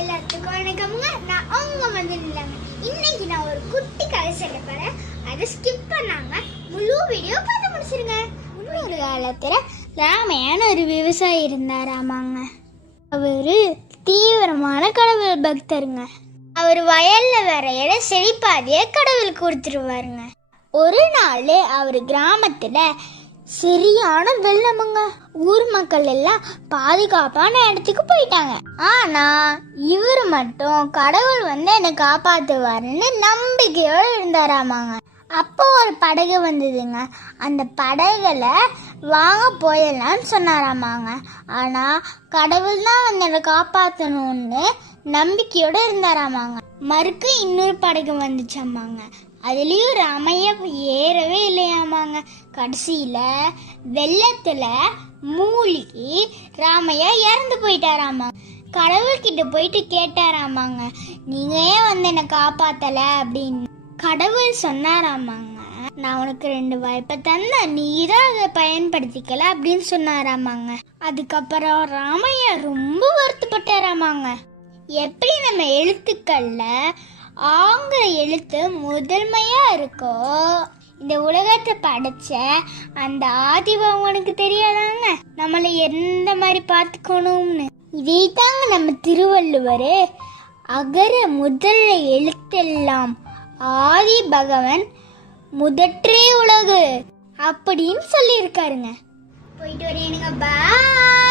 எல்லாத்துக்கும் வணக்கம்ங்க. நான் அவங்க வந்து இல்லைங்க. இன்னைக்கு நான் ஒரு குட்டி கதை சொல்ல போறேன். அதை ஸ்கிப் பண்ணாம முழு வீடியோ பார்த்து முடிச்சிருங்க. முன்னொரு காலத்துல ராமையான ஒரு விவசாயி இருந்தாராமாங்க. அவரு தீவிரமான கடவுள் பக்தருங்க. அவர் வயல்ல வரையில செழிப்பாதைய கடவுள் கொடுத்துருவாருங்க. ஒரு நாள் அவர் கிராமத்துல சரியான வெள்ளமுங்க. ஊர் மக்கள் எல்லாம் பாதுகாப்பான இடத்துக்கு போயிட்டாங்க. ஆனா இவர் மட்டும் கடவுள் வந்து என்னை காப்பாத்துவாருன்னு நம்பிக்கையோட இருந்தாராமாங்க. அப்போ ஒரு படகு வந்ததுங்க. அந்த படகுல வாங்க போயிடலாம்னு சொன்னாராமாங்க. ஆனா கடவுள் தான் வந்து என்னை காப்பாற்றணும்னு நம்பிக்கையோட இருந்தாராமாங்க. மறுக்க இன்னொரு படகு வந்துச்சாமாங்க. அதுலயும் ராமையா ஏறவே இல்லையாமாங்க. கடைசியில வெள்ளத்துல மூழ்கி ராமையா இறந்து போயிட்டாராமாங்க. கடவுள்கிட்ட போயிட்டு கேட்டாராமாங்க, நீங்க ஏன் வந்து என்ன காப்பாத்தல அப்படின்னு. கடவுள் சொன்னாராமாங்க, நான் உனக்கு 2 வாய்ப்பை தந்த, நீதான் அதை பயன்படுத்திக்கல அப்படின்னு சொன்னாராமாங்க. அதுக்கப்புறம் ராமையா ரொம்ப வருத்தப்பட்டாராமாங்க. எப்படி நம்ம எழுத்துக்கள்ல ஆங்கில எழுத்து முதன்மையா இருக்கோ, இந்த உலகத்தை படைச்ச அந்த ஆதிபகவானுக்கு தெரியாதாங்க நம்மளை எந்த மாதிரி பார்த்துக்கணும்னு. இதே தாங்க நம்ம திருவள்ளுவர் அகர முதல்ல எழுத்தெல்லாம் ஆதி பகவன் முதற்றே உலகு அப்படின்னு சொல்லியிருக்காருங்க. போயிட்டு வரேனுங்க. பாய்.